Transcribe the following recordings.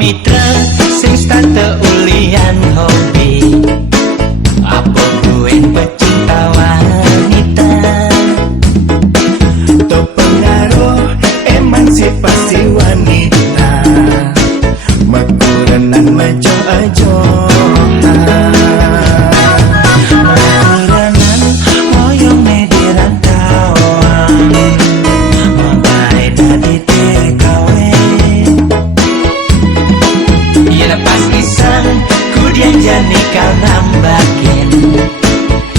Mitra sing stante ulian hobi apa gue pecinta wanita to pengaruh emansipasi wanita makurenan majo ajo jani kau nambahin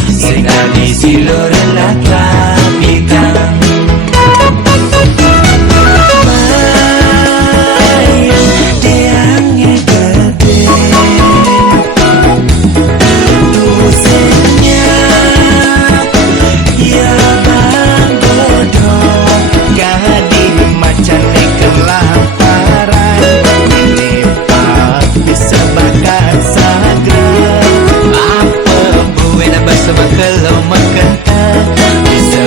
sinar di seluruh laklapikan main tiangnya gede dosennya ya bang bodoh gadi macan kelaparan ini pak bisa bakar kalau makan bisa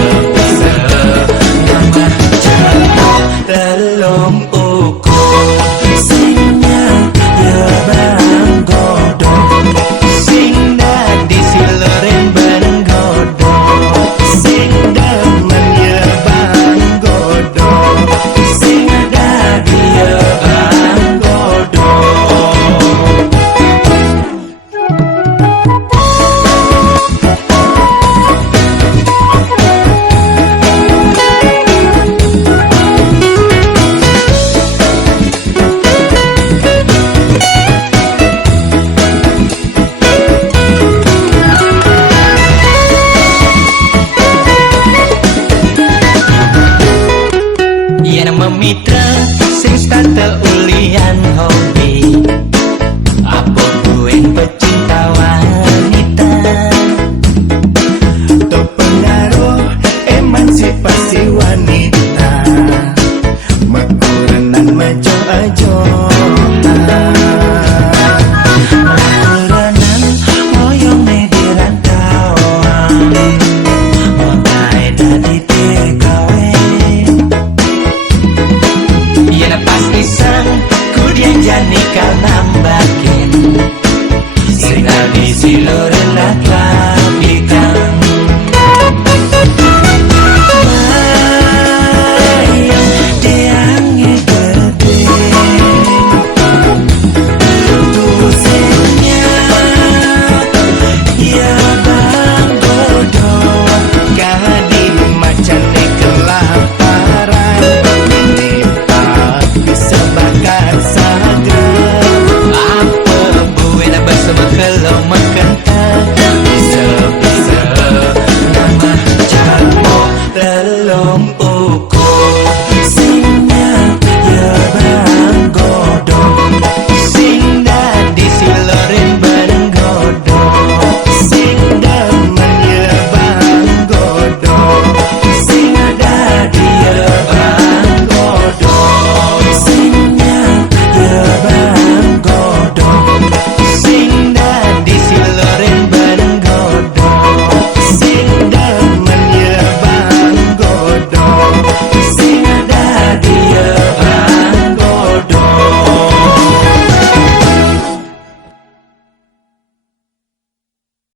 nama jauh dalam ukur singnya ya bang godong sing di siloren bang godong sing daman ya bang godong sing dadi ya bang godong. Mitra sing stante ulian hobi apa gue pecinta wanita to pengaruh emansipasi wanita makurenan majo ajo makurenan moyong mediran tawang montai dadi jani kau nambahin sinar di seluruh laklapikan